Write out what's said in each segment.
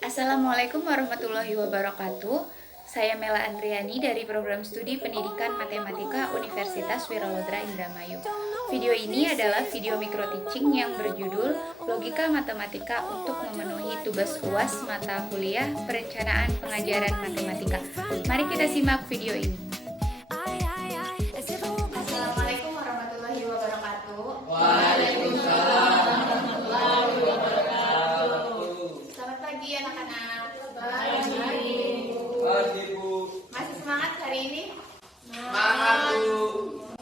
Assalamualaikum warahmatullahi wabarakatuh. Saya Mela Andriani dari Program Studi Pendidikan Matematika Universitas Wiralodra Indramayu. Video ini adalah video micro teaching yang berjudul Logika Matematika untuk memenuhi tugas UAS mata kuliah Perencanaan Pengajaran Matematika. Mari kita simak video ini. Assalamualaikum warahmatullahi wabarakatuh. Waalaikumsalam. Selamat pagi anak-anak. Pagi, Bu. Masih semangat hari ini? Semangat, Bu.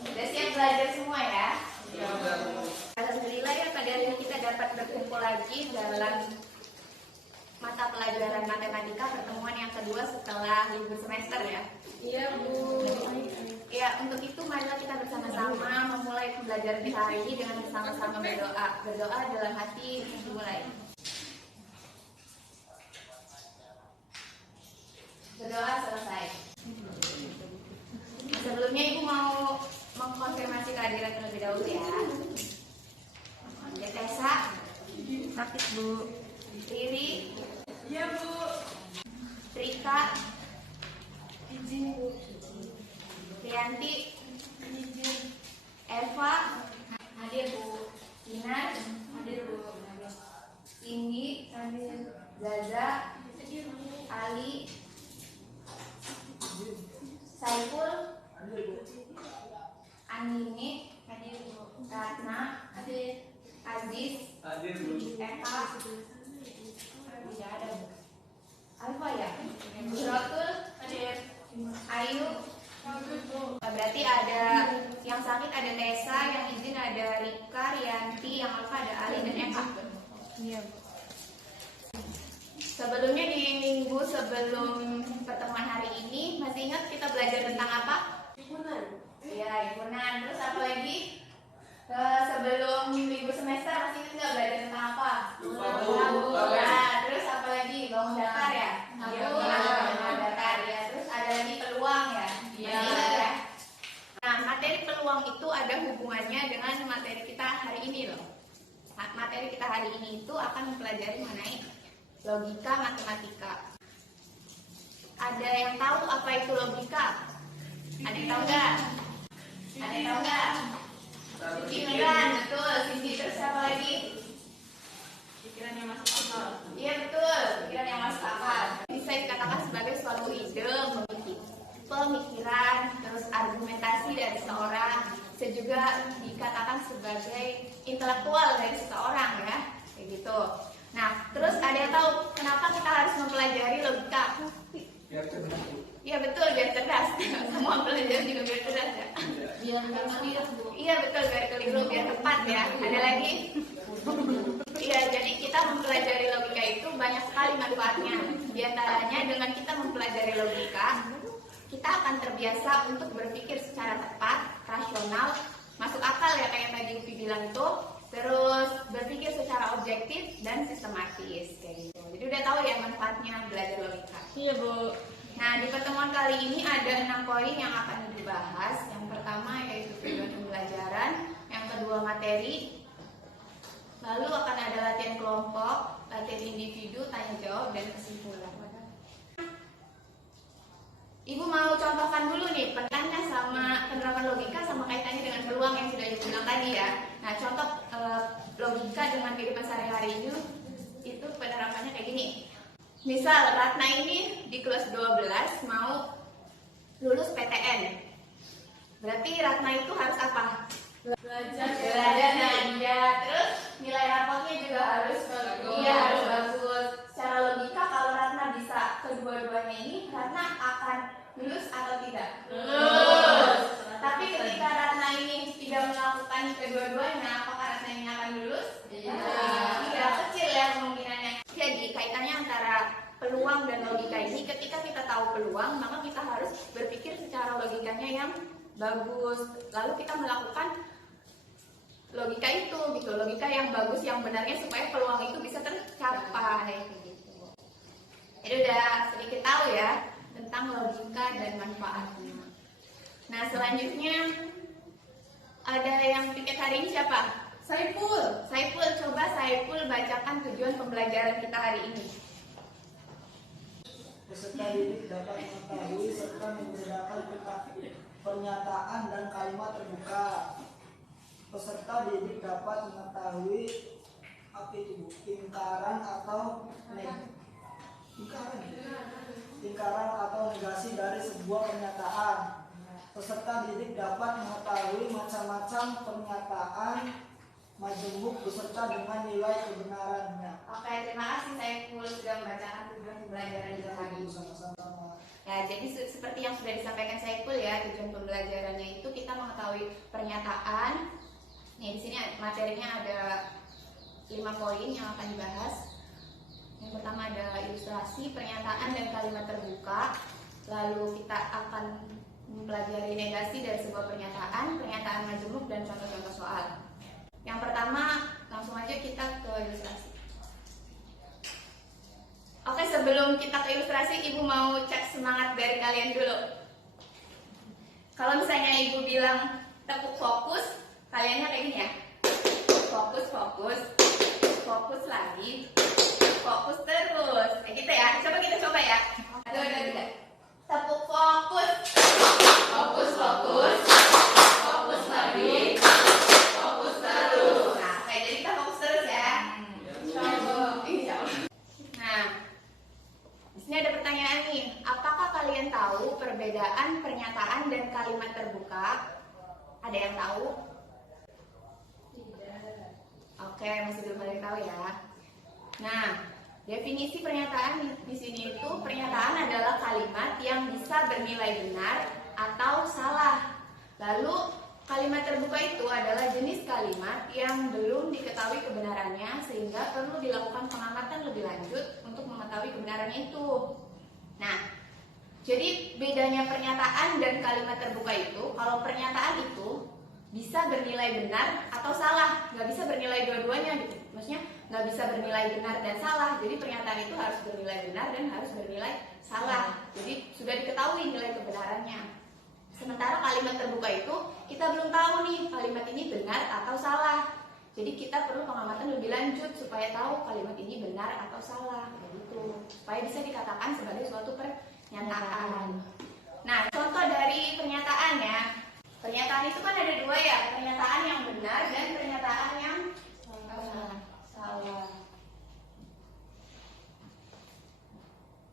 Sudah siap belajar semua ya? Ya. Alhamdulillah ya, pada hari ini kita dapat berkumpul lagi dalam mata pelajaran matematika pertemuan yang kedua setelah libur semester ya. Iya, Bu. Ya, untuk itu marilah kita bersama-sama memulai pembelajaran kita hari ini dengan bersama-sama berdoa. Berdoa dalam hati dimulai. Berdoa selesai. Sebelumnya Ibu mau mengkonfirmasi kehadiran terlebih dahulu ya. Ya, Tessa. Sakit, Bu. Riri. Iya, Bu. Rika. Izin, Bu. Rianti. Izin. Eva. Hadir, Bu. Sinar. Hadir, Bu. Indi. Hadir. Zaza. Ali. Saiful. Anini. Hadir, Bu. Ratna. Hadir. Aziz. Hadir, Bu. Eka. Tidak ada, Bu. Apa ya? Rotul. Hadir. Ayu. Hadir, Bu. Berarti ada yang sakit ada Tessa, yang izin ada Rika, Rianti, yang alfa ada Ali dan Eka. Iya, Bu. Sebelumnya di minggu sebelum pertemuan hari ini masih ingat kita belajar tentang apa? Himpunan. Iya, himpunan. Terus apa lagi? Sebelum libur semester masih ingat nggak belajar tentang apa? Lupa, Bu. Nah, terus apa lagi? Bangun datar ya? Iya, Bu. Bangun datar ya. Terus ada lagi peluang ya? Iya. Masih ingat ya? Nah, materi peluang itu ada hubungannya dengan materi kita hari ini loh. Materi kita hari ini itu akan mempelajari mengenai logika matematika. Ada yang tahu apa itu logika? Ada yang tahu nggak? Ada yang tahu nggak? Pikiran, betul. Sisi, terus apa lagi? Pikiran yang masuk akal. Iya betul, pikiran yang masuk akal. Bisa dikatakan sebagai suatu ide, pemikiran, terus argumentasi dari seseorang. Bisa juga dikatakan sebagai intelektual dari seseorang ya, kayak gitu. Nah, terus ada yang tahu kenapa kita harus mempelajari logika? Biar cerdas, Bu. Iya betul, biar cerdas. Semua pelajaran juga biar cerdas ya. Biar nggak keliru, Bu. Iya betul, biar keliru, biar tepat ya. Ada lagi? Iya, jadi kita mempelajari logika itu banyak sekali manfaatnya. Di antaranya dengan kita mempelajari logika, kita akan terbiasa untuk berpikir secara tepat, rasional, masuk akal ya kayak tadi Upi bilang itu, terus berpikir secara objektif dan sistematis kayak gitu. Jadi udah tahu ya manfaatnya belajar logika. Iya, Bu. Nah, di pertemuan kali ini ada 6 poin yang akan dibahas. Yang pertama yaitu tujuan pembelajaran, yang kedua materi, lalu akan ada latihan kelompok, latihan individu, tanya jawab, dan kesimpulan. Ibu mau contohkan dulu nih penerapannya sama penerapan logika sama kaitannya dengan peluang yang sudah Ibu bilang tadi ya. Nah, contoh logika dengan kehidupan sehari-hari itu penerapannya kayak gini. Misal Ratna ini di kelas 12 mau lulus PTN. Berarti Ratna itu harus apa? Belajar. Belajar ya. Terus nilai rapotnya juga harus Bagus. Iya, harus bagus. Secara logika kalau Ratna bisa kedua-duanya ini, Ratna akan lulus atau tidak? Lulus. Tapi ketika Ratna ini tidak melakukan kedua-duanya, apakah Ratna ini akan lulus? Iya. Tidak, kecil ya kemungkinannya. Jadi kaitannya antara peluang dan logika ini, ketika kita tahu peluang, maka kita harus berpikir secara logikanya yang bagus. Lalu kita melakukan logika itu gitu, logika yang bagus, yang benarnya supaya peluang itu bisa tercapai gitu. Jadi udah sedikit tahu ya tentang logika dan manfaatnya. Nah, selanjutnya ada yang piket hari ini siapa? Saiful. Saiful, coba Saiful bacakan tujuan pembelajaran kita hari ini. dapat mengetahui serta membedakan pernyataan dan kalimat terbuka. Peserta didik dapat mengetahui apa itu Bu? Ingkaran atau ingkaran atau negasi dari sebuah pernyataan. Peserta didik dapat mengetahui macam-macam pernyataan majemuk beserta dengan nilai kebenarannya. Oke, terima kasih Saiful sudah membacakan tujuan pembelajaran itu tadi. Sama-sama. Ya, jadi seperti yang sudah disampaikan Saiful ya, tujuan pembelajarannya itu kita mengetahui pernyataan. Nih di sini materinya ada 5 poin yang akan dibahas. Yang pertama ada ilustrasi, pernyataan dan kalimat terbuka. Lalu kita akan mempelajari negasi dari sebuah pernyataan, pernyataan majemuk dan contoh-contoh soal. Yang pertama, langsung aja kita ke ilustrasi. Oke, sebelum kita ke ilustrasi, Ibu mau cek semangat dari kalian dulu. Kalau misalnya Ibu bilang tepuk fokus, kaliannya kayak gini ya. Fokus, fokus, fokus lagi, fokus terus. Kayak gitu ya. Coba kita coba ya. Aduh. Tepuk fokus. Fokus, fokus, fokus lagi, fokus terus. Nah, kayak jadi kita fokus terus ya. Nah, di sini ada pertanyaan nih. Apakah kalian tahu perbedaan pernyataan dan kalimat terbuka? Ada yang tahu? Oke, masih belum ada yang tahu ya. Nah, definisi pernyataan di sini itu pernyataan adalah kalimat yang bisa bernilai benar atau salah. Lalu kalimat terbuka itu adalah jenis kalimat yang belum diketahui kebenarannya sehingga perlu dilakukan pengamatan lebih lanjut untuk mengetahui kebenarannya itu. Nah, jadi bedanya pernyataan dan kalimat terbuka itu, kalau pernyataan itu bisa bernilai benar atau salah, nggak bisa bernilai dua-duanya gitu. Maksudnya nggak bisa bernilai benar dan salah. Jadi pernyataan itu harus bernilai benar dan harus bernilai salah. Jadi sudah diketahui nilai kebenarannya. Sementara kalimat terbuka itu kita belum tahu nih kalimat ini benar atau salah. Jadi kita perlu pengamatan lebih lanjut supaya tahu kalimat ini benar atau salah, begitu. Supaya bisa dikatakan sebagai suatu pernyataan. Nah, contoh dari pernyataan ya. Pernyataan itu kan ada dua ya, pernyataan yang benar dan pernyataan yang salah.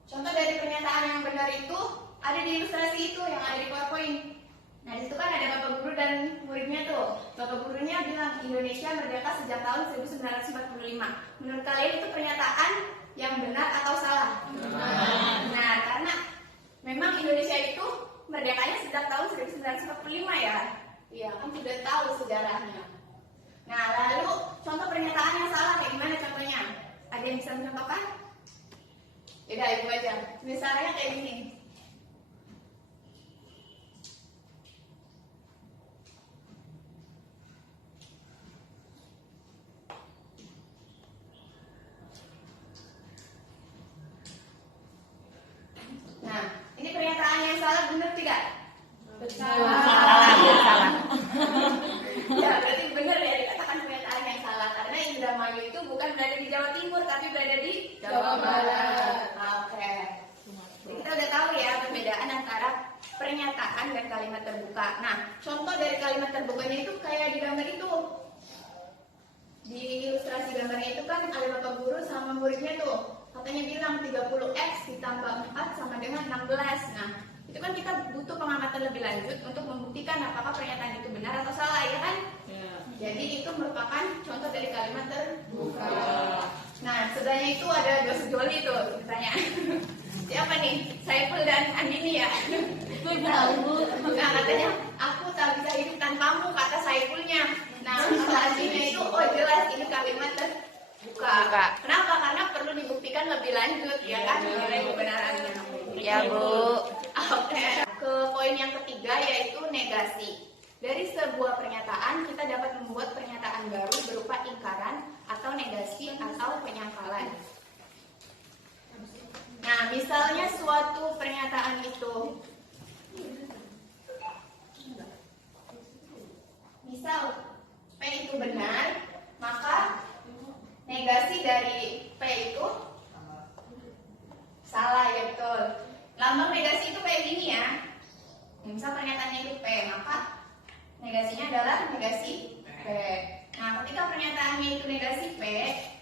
Contoh dari pernyataan yang benar itu ada di ilustrasi itu yang ada di PowerPoint. Nah, di situ kan ada Bapak Guru dan muridnya tuh. Bapak Gurunya bilang Indonesia merdeka sejak tahun 1945. Menurut kalian itu pernyataan yang benar atau salah? Benar, karena memang Indonesia itu merdekanya sejak tahun 1945 ya. Iya, kan sudah tahu sejarahnya. Nah, lalu contoh pernyataan yang salah kayak gimana contohnya? Ada yang bisa mencontohkan? Yaudah, Ibu aja. Misalnya kayak gini. Nah, ini pernyataan yang salah benar tidak? Salah. Ya, berarti benar ya dikatakan pernyataan yang salah karena Indramayu itu bukan berada di Jawa Timur tapi berada di Jawa Barat. Oke. Jadi kita udah tahu ya perbedaan antara pernyataan dan kalimat terbuka. Nah, contoh dari kalimat terbukanya itu kayak di gambar itu. Di ilustrasi gambarnya itu kan ada Bapak Guru sama muridnya tuh. Katanya bilang 30x ditambah 4 sama dengan 16. Nah, itu kan kita butuh pengamatan lebih lanjut untuk membuktikan apakah pernyataan itu benar atau salah, ya kan? Ya. Jadi itu merupakan contoh dari kalimat terbuka. Nah, sebelahnya itu ada dua sejoli tuh ceritanya. Siapa nih? Saiful dan Andini ya? Nah, katanya aku tak bisa hidup tanpamu, kata Saifulnya. Nah, kata Andini itu, oh jelas ini kalimat terbuka. Kenapa? Karena perlu dibuktikan lebih lanjut, ya kan? Nilai kebenarannya. Ya, Bu. Oke. Ke poin yang ketiga yaitu negasi. Dari sebuah pernyataan kita dapat membuat pernyataan baru berupa ingkaran atau negasi atau penyangkalan. Nah, misalnya suatu pernyataan itu, misal P itu benar, maka negasi dari P itu salah, ya betul. lambang negasi itu kayak gini ya. Misal pernyataannya itu P, maka negasinya adalah negasi P. Nah, ketika pernyataannya itu negasi P,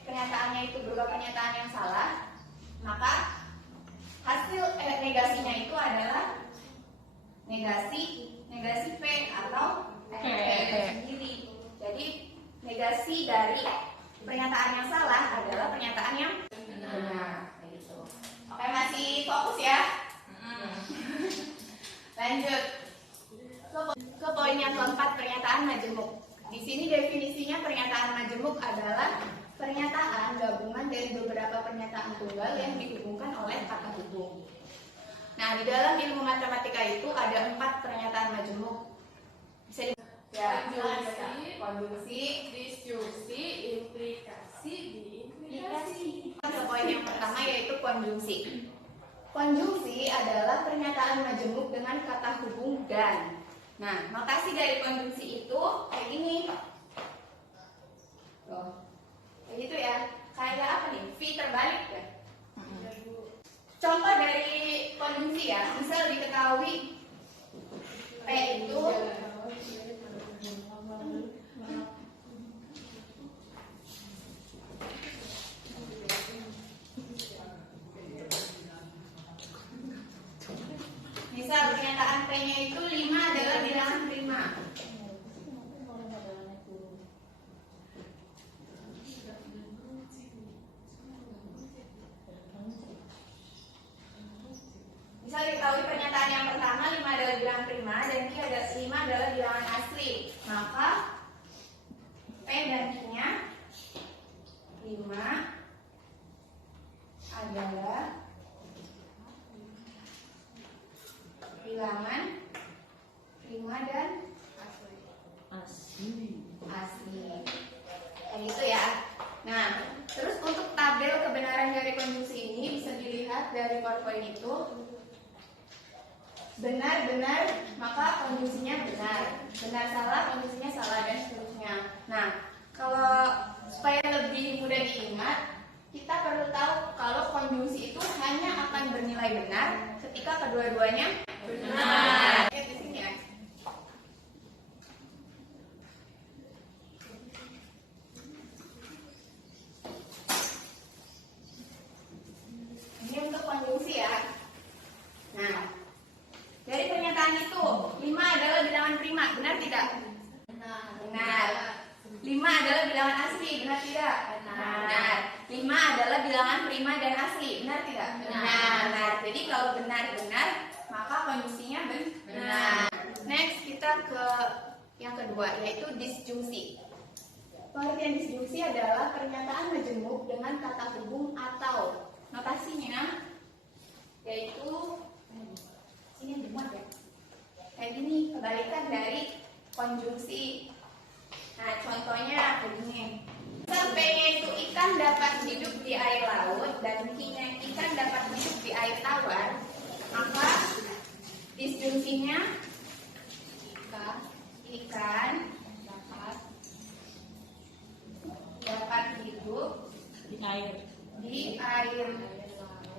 pernyataannya itu berupa pernyataan yang salah, maka hasil negasinya itu adalah negasi P atau P sendiri. Jadi negasi dari pernyataan yang salah adalah pernyataan yang benar. Gitu. Oke, masih fokus ya? Lanjut ke poin yang keempat, pernyataan majemuk. Di sini definisinya pernyataan majemuk adalah pernyataan gabungan dari beberapa pernyataan tunggal yang dihubungkan oleh kata hubung. Nah, di dalam ilmu matematika itu ada 4 pernyataan majemuk. Bisa di konjungsi, Disjungsi, implikasi, diimplikasi. Ke poin yang pertama yaitu konjungsi. Konjungsi adalah pernyataan majemuk dengan kata hubung dan. Nah, notasi dari konjungsi itu kayak gini. Tuh. Kayak gitu ya. Kayak apa nih? V terbalik ya. Contoh dari konjungsi ya. Misal diketahui P itu misal pernyataan P-nya itu 5 adalah bilangan prima. Misal diketahui pernyataan yang pertama 5 adalah bilangan prima dan Q ada 5 adalah bilangan asli. Maka P dan Q-nya 5 adalah bilangan prima dan asli. Kayak gitu ya. Nah, terus untuk tabel kebenaran dari konjungsi ini bisa dilihat dari PowerPoint itu. Benar-benar maka konjungsinya benar. Benar salah konjungsinya salah dan seterusnya. Nah, kalau supaya lebih mudah diingat, kita perlu tahu kalau konjungsi itu hanya akan bernilai benar ketika kedua-duanya benar. Lihat di sini ya. Ini untuk konjungsi ya. Nah, dari pernyataan itu 5 adalah bilangan prima, benar tidak? Benar. 5 adalah bilangan asli, benar tidak? Benar. 5 adalah bilangan prima dan asli, benar tidak? Benar. Jadi kalau benar-benar maka konjungsinya benar. Next kita ke yang kedua yaitu disjungsi. Pengertian disjungsi adalah pernyataan majemuk dengan kata hubung atau notasinya yaitu ini dimuat ya. Kayak gini, kebalikan dari konjungsi. Nah, contohnya begini. Misal P-nya itu ikan dapat hidup di air laut dan Q-nya ikan dapat hidup di air tawar, maka disjungsinya ikan dapat hidup di air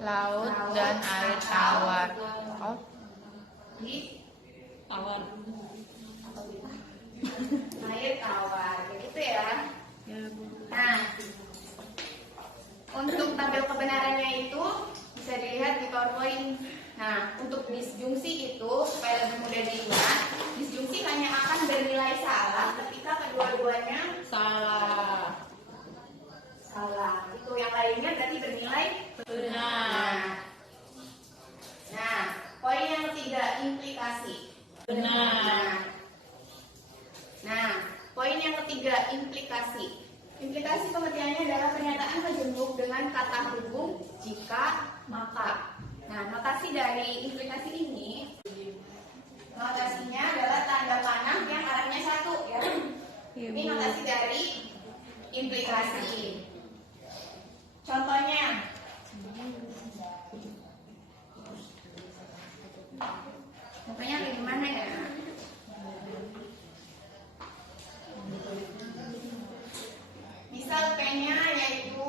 Laut dan air tawar. di Tawar. air tawar, begitu ya. Nah, untuk tabel kebenarannya itu bisa dilihat di PowerPoint. Nah, untuk disjungsi itu supaya lebih mudah diingat, disjungsi hanya akan bernilai salah ketika kedua-duanya Salah. salah. Itu yang lainnya berarti bernilai Benar. Nah, poin yang ketiga implikasi. Benar. Nah, poin yang ketiga implikasi. Implikasi pengertiannya adalah pernyataan majemuk dengan kata hubung jika maka. Nah, notasi dari implikasi ini, notasinya adalah tanda panah yang arahnya satu ya. Ini notasi dari implikasi. Contohnya, contohnya di mana ya? Misal P-nya yaitu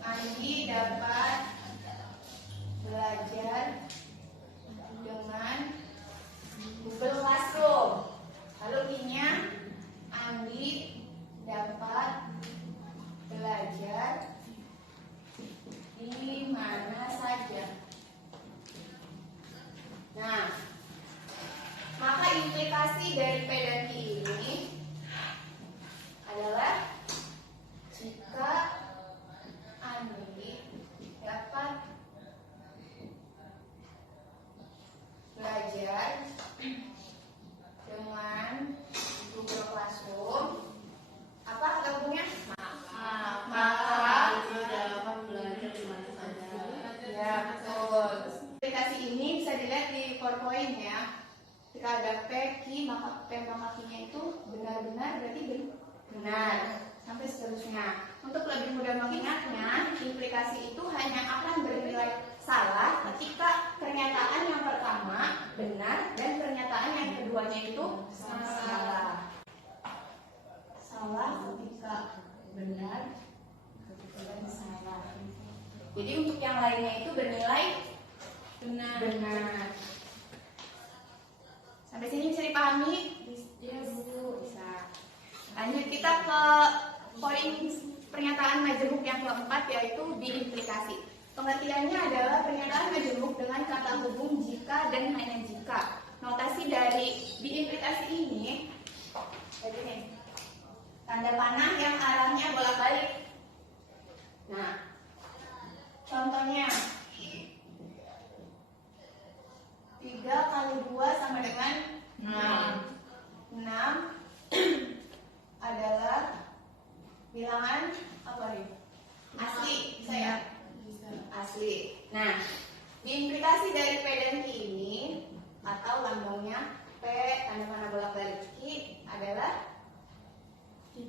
Andi dapat belajar ada P, Q, maka P maka Q-nya itu benar-benar berarti benar. Sampai seterusnya. Untuk lebih mudah mengingatnya, implikasi itu hanya akan bernilai salah ketika pernyataan yang pertama benar dan pernyataan yang keduanya itu salah. Salah ketika benar dan salah. Jadi untuk yang lainnya itu bernilai benar. Sampai sini bisa dipahami? Bisa. Lanjut kita ke poin pernyataan majemuk yang keempat, yaitu diimplikasi. Pengertiannya adalah pernyataan majemuk dengan kata hubung jika dan hanya jika. Notasi dari diimplikasi ini jadi nih, tanda panah yang arahnya bolak-balik. Nah, contohnya 3 kali 2 sama dengan 6. 6 adalah bilangan apa nih? Asli, saya asli. Nah, diimplikasi dari P dan Q ini atau lambangnya P tanda panah bolak-balik Q adalah 3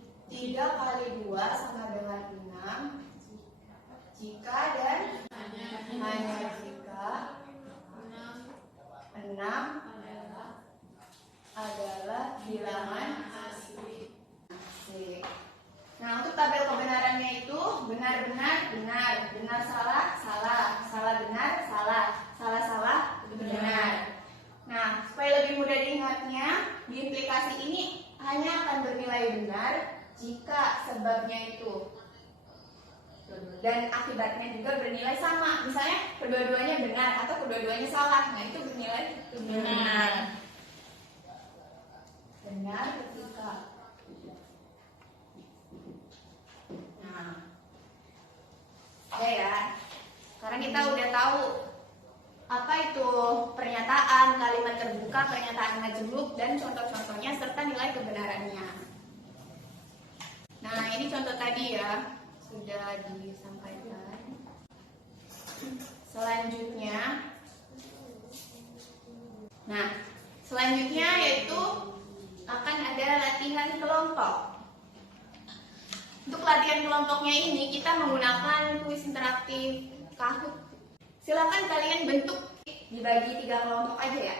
kali 2 sama dengan 6 jika dan hanya jika 6 adalah bilangan asli. Nah, untuk tabel kebenarannya itu benar-benar benar, benar salah salah, salah benar salah, salah salah benar. Nah, supaya lebih mudah diingatnya, diimplikasi ini hanya akan bernilai benar jika sebabnya itu dan akibatnya juga bernilai sama. Misalnya kedua-duanya benar atau kedua-duanya salah, nah itu bernilai benar. Benar ketika ya. Sekarang kita udah tahu apa itu pernyataan, kalimat terbuka, pernyataan majemuk, dan contoh-contohnya serta nilai kebenarannya. Nah, ini contoh tadi ya, sudah disampaikan. Selanjutnya yaitu akan ada latihan kelompok. Untuk latihan kelompoknya ini kita menggunakan kuis interaktif Kahoot. Silakan kalian bentuk dibagi 3 kelompok aja ya.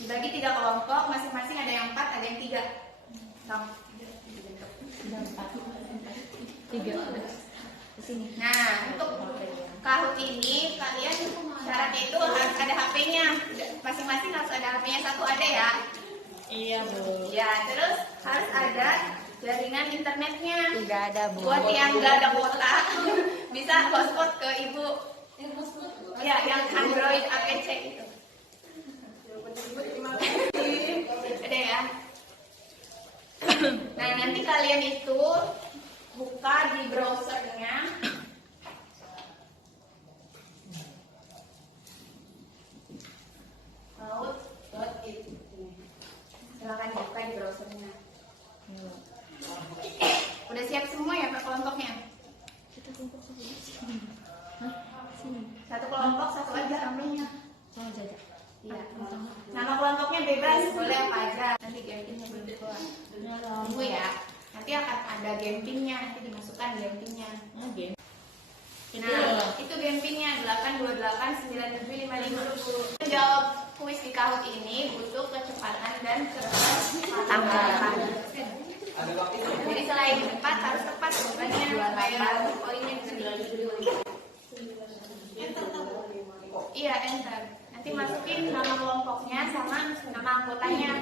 Dibagi 3 kelompok, masing-masing ada yang 4, ada yang 3. Nah, untuk Kahoot ini kalian syaratnya itu harus ada HP-nya. Masing-masing harus ada HP-nya, satu ada ya. Iya, Bu. Ya, terus harus ada jaringan internetnya. Tidak ada, Bu. Buat yang nggak ada kuota, bisa hotspot ke ibu. Ya, yang Android APC itu. Ada ya. Nah, nanti kalian itu buka di browsernya. Kahoot.it. Silakan buka di browsernya. Udah siap semua ya per kelompoknya? Satu kelompok, satu aja namanya. Iya. Nama kelompoknya bebas, boleh apa aja. Nanti game-nya belum keluar. Tunggu ya. Nanti akan ada game-nya, nanti dimasukkan game-nya. Nah, itu game-nya 8289755. Menjawab kuis di Kahoot ini butuh kecepatan dan ketangkasan. Ada waktu. Jadi selain cepat harus tepat jawabannya supaya poinnya bisa dibagi. Iya, enter. Nanti masukin nama kelompoknya sama nama anggotanya.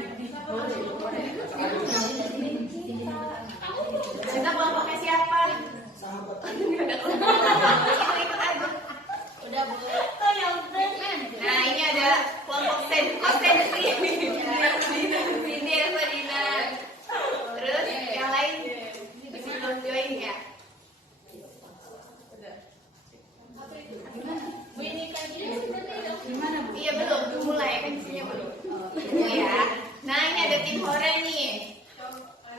Kita kelompoknya siapa? Nggak ada kelompok. Ikut aja. Udah boleh. Nah, ini ada kelompok sensi. Ini Fadina. Terus yang lain bisa join ya. Gimana Bu? Iya belum mulai kan isinya belum. Ya. Nah, ini ada tim Hore nih.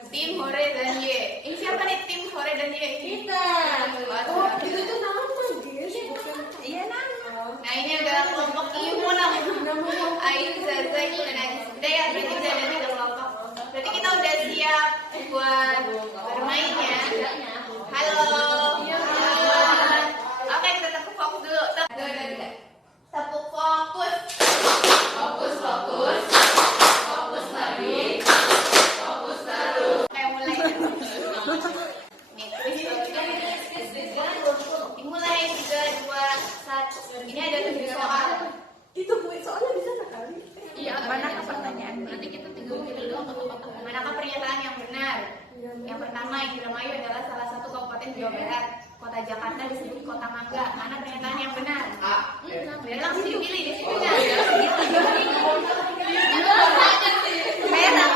Tim Hore dan Ye. Ini siapa nih tim Hore dan Ye? Kita. Oh, itu tuh nama. Itu soalnya di sana kali. Iya, manakah pertanyaan? Nanti kita tinggal pilih doang apa-apa. Manakah pernyataan yang benar? Yang pertama, Indramayu adalah salah satu kabupaten Jawa Barat. Kota Jakarta disebut kota mangga. Mana pernyataan yang benar? A. Biar langsung dipilih di situ kan? Merah.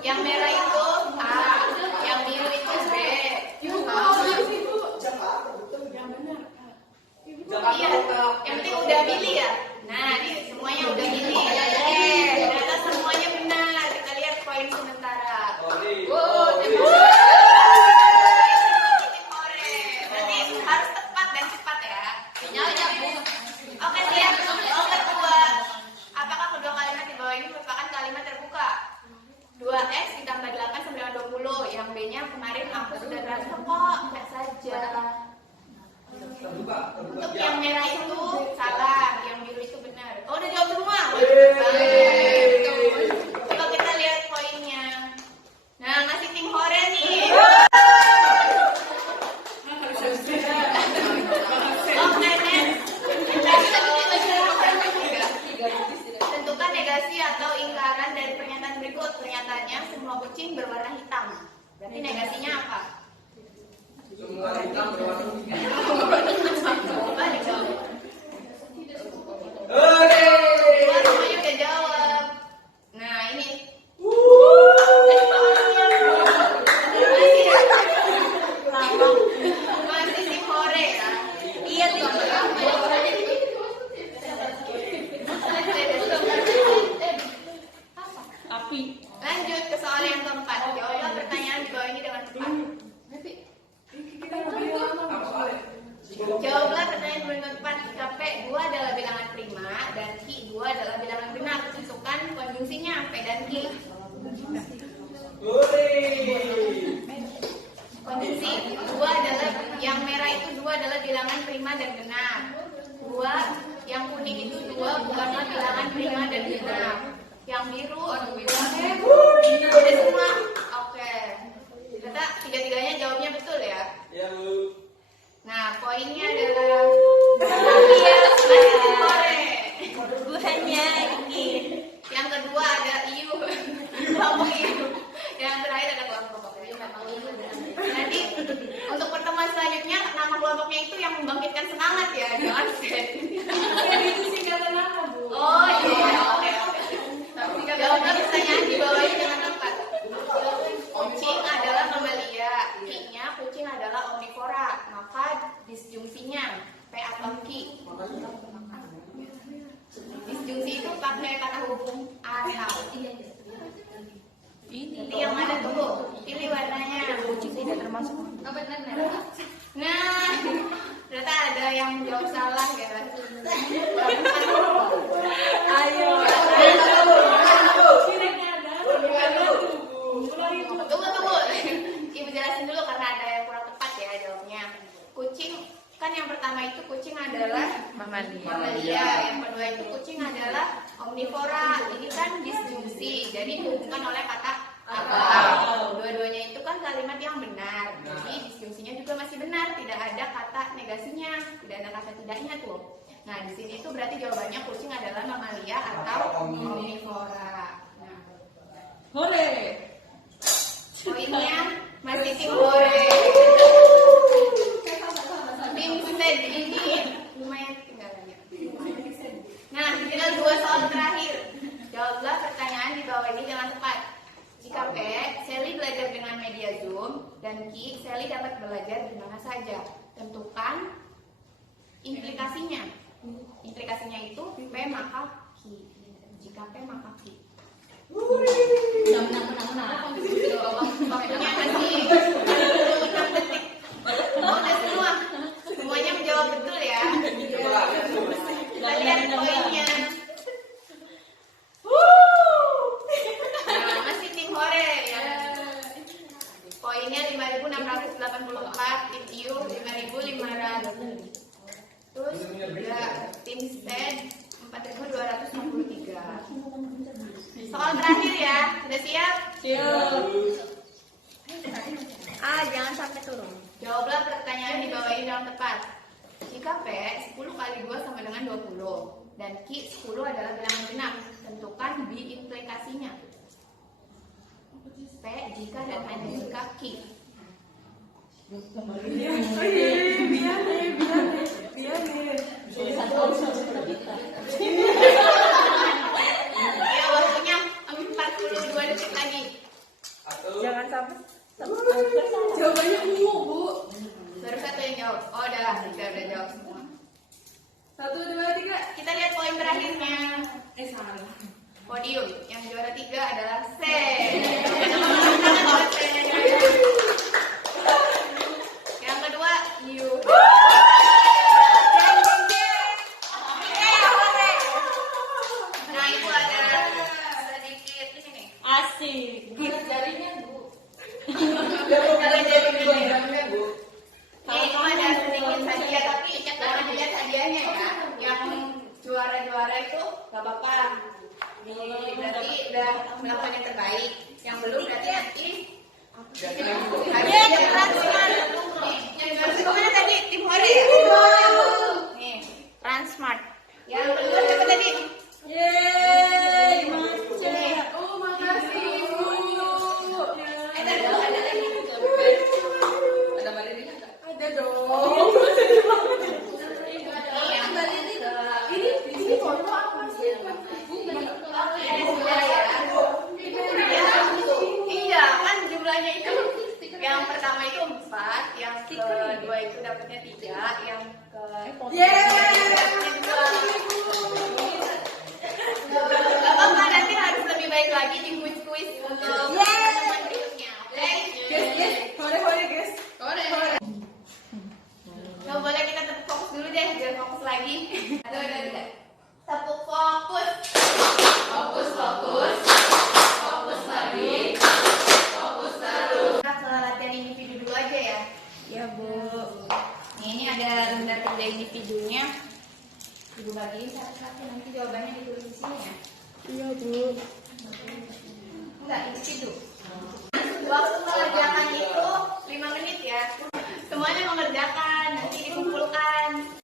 Yang merah itu A, yang biru itu B. Iya, yang penting udah pilih ya. Nah, nih semuanya udah pilih. Ternyata semuanya benar. Kita lihat poin sementara. Nanti harus tepat dan cepat ya. Oke, siap. Yang kedua, apakah kedua kalimat di bawah ini merupakan kalimat terbuka? 2x ditambah 8 sama dengan 20. Yang B-nya kemarin aku sudah transfer kok. Lihat saja. Terbuka. Untuk yang merah itu salah, yang biru itu benar. Oh, udah jawab semua. Coba kita lihat poinnya. Nah, masih tim Hore nih. Oke, next. Tentukan negasi atau ingkaran dari pernyataan berikut. Pernyataannya semua kucing berwarna hitam. Berarti negasinya apa? Semua hitam berwarna putih. Coba dijawab. Hore! Wah, semuanya udah jawab. Nah, ini. Masih tim Hore ya. Iya, api. Lanjut ke soal yang keempat. Jawablah pertanyaan di bawah ini dengan tepat. Apa soalnya? Jawablah pertanyaan dengan tepat. Jika P 2 adalah bilangan prima dan Q 2 adalah bilangan benar, tentukan konjungsinya P dan Q. Hore! Konjungsi 2 adalah yang merah itu 2 adalah bilangan prima dan benar. 2 yang kuning itu 2 bukanlah bilangan prima dan benar. Yang biru bilangnya udah semua. Oke. Ternyata tiga-tiganya jawabnya betul ya. Ya, Bu. Nah, poinnya adalah iya, masih tim Hore. Bukannya ini. Yang kedua ada Iu. Kelompok Iu. Yang terakhir ada kelompok Iu. Nanti untuk pertemuan selanjutnya nama kelompoknya itu yang membangkitkan semangat ya, jangan set. Itu singkatan apa, Bu? Oh iya, oke. Jawablah pertanyaan di bawah ini dengan tepat. Kucing adalah mamalia, Q-nya kucing adalah omnivora, maka disjungsinya P atau Q. Disjungsi itu pakai kata hubung atau. Jadi yang mana tuh Bu? Pilih warnanya. Kucing tidak termasuk. Nah, ternyata ada yang jawab salah ya. Ayo. Tunggu. Ibu jelasin dulu karena ada yang kurang tepat ya jawabnya. Kucing kan yang pertama itu kucing adalah mamalia, yang kedua itu kucing adalah omnivora. Ini kan disjungsi, jadi dihubungkan oleh kata atau. Dua-duanya itu kan kalimat yang benar, jadi disjungsinya juga masih benar, tidak ada kata negasinya, tidak ada kata tidaknya tuh. Nah di sini itu berarti jawabannya kucing adalah mamalia atau omnivora. Nah, Hore. poinnya masih tim Hore. Tim Sed ini lumayan ketinggalannya. Nah, tinggal 2 soal terakhir. Jawablah pertanyaan di bawah ini dengan tepat. Jika P, Sally belajar dengan media Zoom, dan Q, Sally dapat belajar di mana saja. Tentukan implikasinya. Implikasinya itu P maka Q. Jika P maka Q. Menang. Waktunya masih 6 detik. Udah semua. Semuanya menjawab betul ya. Kita lihat poinnya. Nah, masih tim Hore ya. Poinnya 5.684, tim Iu 5.500. Terus ya, tim Sted 4.263. Soal terakhir ya, sudah siap? Jangan sampai turun. Jawablah pertanyaan di bawah ini dengan tepat. Jika P 10 kali 2 sama dengan 20 dan Q 10 adalah bilangan genap, tentukan B implikasinya. P jika dan hanya jika Q. Ya, waktunya 42 detik lagi. Satu. Jangan sampai. Jawabannya ungu, Bu. Baru satu yang jawab. Oh, udah, kita udah jawab semua. 1, 2, 3. Kita lihat poin terakhirnya. Salah. Podium. Yang juara 3 adalah C. Yang kedua, U. Nah, itu ada sedikit ini nih. Asik. Jarinya, Bu. Kalian jadi gini. Jamnya, Bu. Ini itu ada sedikit hadiah, tapi jangan dilihat hadiahnya ya. Yang juara-juara itu gak apa-apa. Ini berarti udah melakukan yang terbaik. Yang belum berarti nanti hadiahnya Transmart. Nih, yang juara satu mana tadi? Tim Hore ya? Nih, Transmart. Yang kedua siapa tadi? Yeay, Nih. Oh, makasih, Bu. Ada lagi. Ada badannya nggak? Ada dong. Nih, yang Ini foto apa sih? Iya, kan jumlahnya itu yang pertama itu 4, yang kedua itu dapatnya 3, yang Gak apa-apa, nanti harus lebih baik lagi di kuis-kuis untuk teman-teman berikutnya. Oke? Hore, guys. Gak boleh kita tepuk fokus dulu deh, biar fokus lagi. Udah. Tepuk fokus. Fokus lagi. Fokus terus. Kita ke latihan individu dulu aja ya. Ya, Bu. Ini ada lembar kerja individunya. Ibu bagiin satu-satu, nanti jawabannya ditulis di sini ya. Iya, Bu. Enggak, individu. Waktu mengerjakan itu 5 menit ya. Semuanya mengerjakan, nanti dikumpulkan.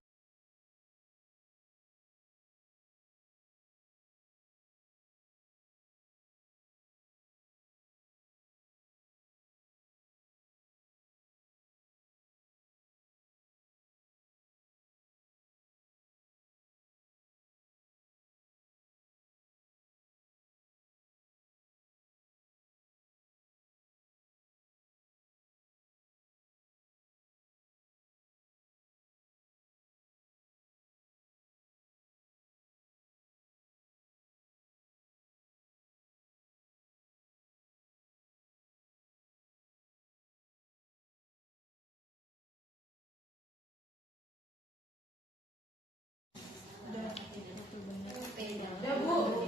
Ya, Bu.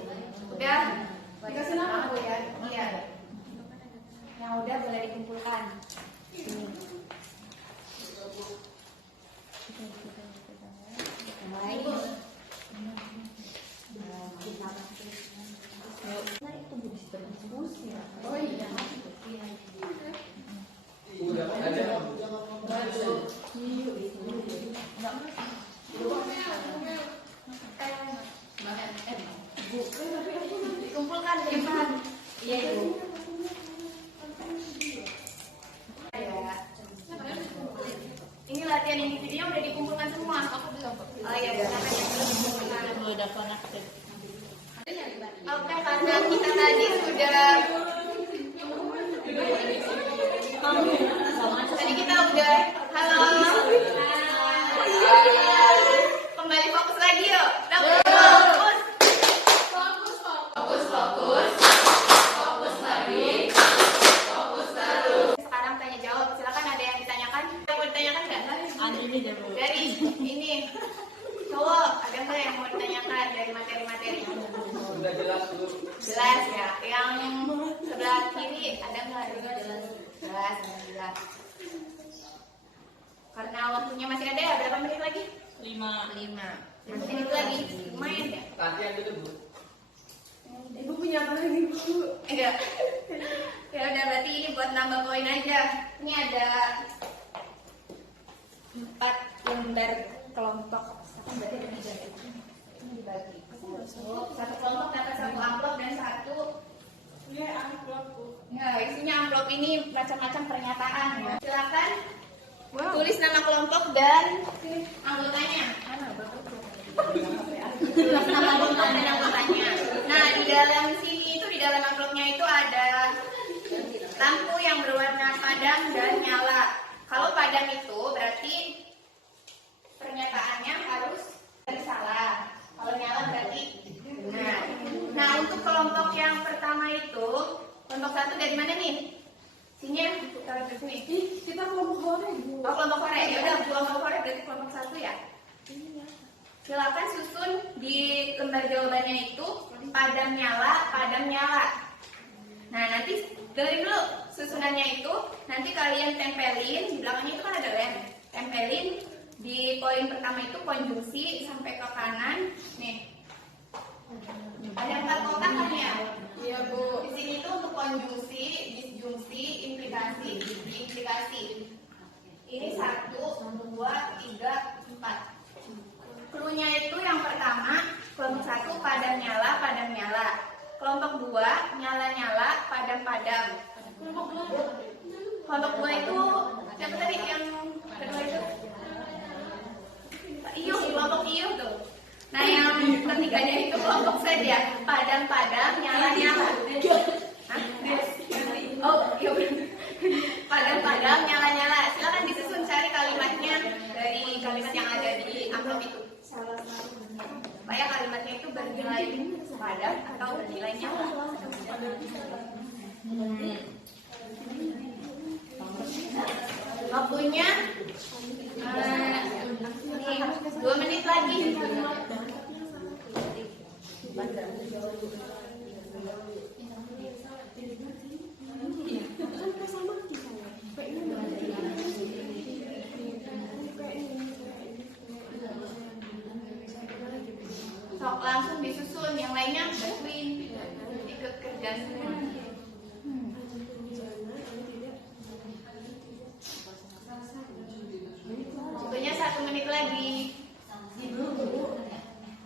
Udah? Dikasih nama, Bu, ya? Iya. Yang udah boleh dikumpulkan. Mulai. Oh, iya. Udah ada. Dikumpulkan cepat. Iya, Ibu. Ya. Ini latihan individunya udah dikumpulkan semua. Oh iya, silakan yang belum dikumpulkan. Udah connected. Oke, karena kita tadi sudah tadi kita udah halo. Kembali fokus lagi yuk. Fokus lagi. Sekarang tanya jawab. Silakan, ada yang ditanyakan? Ada yang mau ditanyakan nggak? Ini deh, Bu. Dari ini cowok, ada nggak yang mau ditanyakan dari materi-materi? Udah jelas, Bu. Jelas ya. Yang sebelah kiri ada nggak? Jelas. Karena waktunya masih ada ya, berapa menit lagi? 5. 5 menit lagi. Lumayan ya? Latihan dulu, Bu. Ibu punya apa lagi, Bu? Enggak. Ya udah, berarti ini buat nambah poin aja. Ini ada 4 lembar kelompok. Berarti ada 3 ya. Ini dibagi. Satu kelompok dapat 1 amplop dan 1 ya, isinya amplop ini macam-macam pernyataan ya. Silakan tulis nama kelompok dan anggotanya. Tulis nama kelompok dan anggotanya. Nah, di dalam sini itu di dalam amplopnya itu ada lampu yang berwarna padam dan nyala. Kalau padam itu berarti pernyataannya harus salah. Kalau nyala berarti benar. Nah, untuk kelompok yang pertama itu, kelompok 1 dari mana nih? Sini ya, taruh di sini. Kita kelompok hore. Oh, kelompok hore. Ya udah, kelompok hore berarti kelompok 1 ya. Silakan susun di lembar jawabannya itu padam nyala, padam nyala. Nah, nanti dengerin dulu susunannya itu. Nanti kalian tempelin di belakangnya itu kan ada lem. Tempelin di poin pertama itu konjungsi sampai ke kanan. Nih. Ada 4 kotak kan ya? Iya, Bu. Di sini itu untuk konjungsi, disjungsi, implikasi, diimplikasi. Ini 1, 2, 3, 4. Cluenya itu yang pertama, kelompok 1 padam nyala, padam nyala. Kelompok 2 nyala-nyala, padam-padam. Kelompok 2 itu siapa tadi yang kedua itu? Iyuh, kelompok Iyuh tuh. Nah, yang ketiganya itu kelompok saja, padam-padam, nyala-nyala. Hah? Oh, iya benar. Padam-padam, nyala-nyala. Silakan disusun cari kalimatnya dari kalimat yang ada di amplop itu. Supaya kalimatnya itu bernilai padam atau bernilai nyala. Waktunya 2 menit lagi. Sok langsung disusun, yang lainnya bantuin. Ikut kerja semua. Waktunya 1 menit lagi.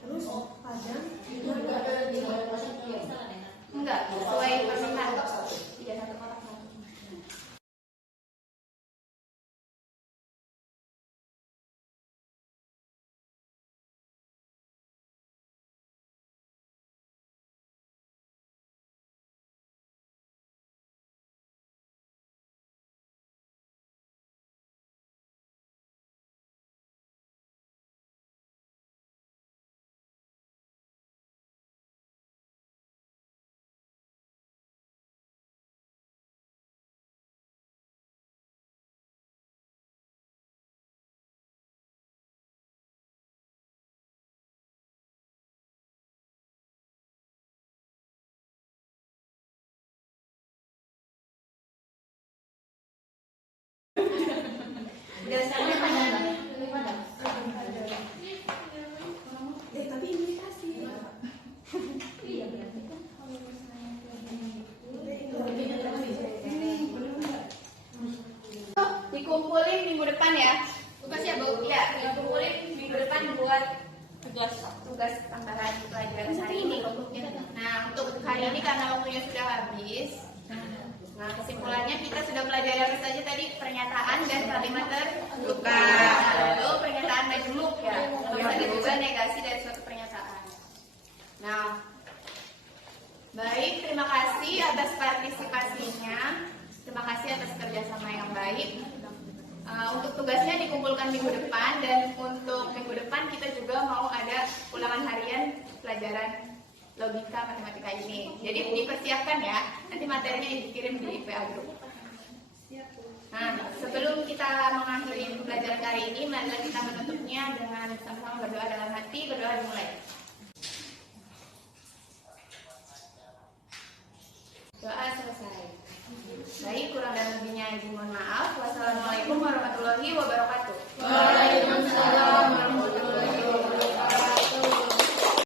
Terus padam. Enggak, sesuai permintaan. Iya, 1 kotak. Dasarnya padam. Tapi implikasi. Iya, berarti kan kalau dikumpulin minggu depan ya. Tugas ya, Bu. Ya, dikumpulin minggu depan buat tugas tambahan pelajaran hari ini. Nah, untuk hari ini karena waktunya sudah habis. Nah, kesimpulannya kita sudah pelajari apa saja tadi? Pernyataan dan kalimat terbuka. Lalu pernyataan majemuk ya. Bisa juga negasi dari suatu pernyataan. Nah, baik, terima kasih atas partisipasinya. Terima kasih atas kerjasama yang baik. Untuk tugasnya dikumpulkan minggu depan, dan untuk minggu depan kita juga mau ada ulangan harian pelajaran logika matematika ini. Jadi dipersiapkan ya, nanti materinya dikirim di PA Group. Nah, sebelum kita mengakhiri pelajaran kali ini, mari kita menutupnya dengan sama-sama berdoa dalam hati. Berdoa dimulai.